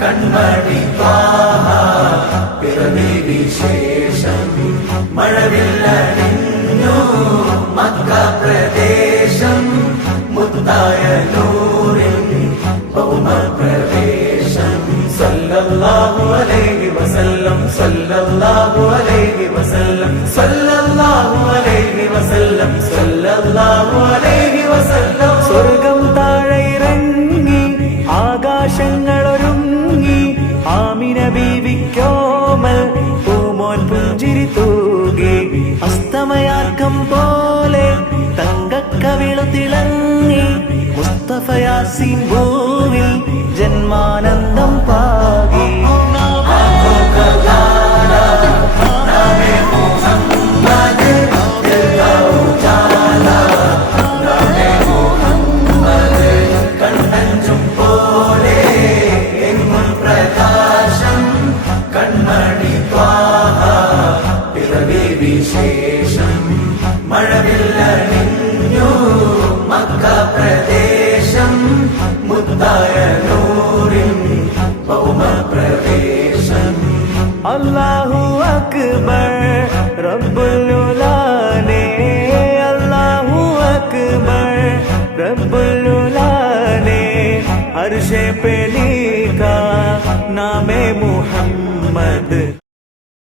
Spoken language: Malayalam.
കൺമണി ത്വാഹ പിറവി വിശേഷം മഴവില്ലണിഞ്ഞു മക്ക പ്രദേശം മുത്തായ നൂറിൻ ഭൗമപ്രവേശം സല്ലല്ലാഹു അലൈഹി വസല്ലം സല്ലല്ലാഹു അലൈഹി വസല്ലം സല്ലല്ലാഹു അലൈഹി വസല്ലം സല്ലല്ലാഹു അലൈഹി വസല്ലം. സ്വർഗം താഴെ ഇറങ്ങി ആകാശങ്ങളൊരുങ്ങി ആമിന ബീവിക്കോമൽ പൂമോൻ പുഞ്ചിരി തൂകി അസ്തമയാർക്കം പോലെ തങ്കക്കവിളു തിളങ്ങി മുസ്തഫ യാസീൻ ഭൂവിൽ ജന്മാനന്ദം പാകി. കണ്ണഞ്ചും പോലെ എങ്ങും പ്രകാശം കൺമണി ത്വാഹ പിറവി വിശേഷം മഴവില്ലണിഞ്ഞു മക്ക പ്രദേശം മുത്തായ നൂറിൻ ഭൗമപ്രവേശം. അല്ലാഹു അക്ബർ റബ്ബുൽ ഉലാനെ അല്ലാഹു അക്ബർ റബ്ബുൽ ഉലാനെ അർശേ पे लिखा नामे मुहम्मद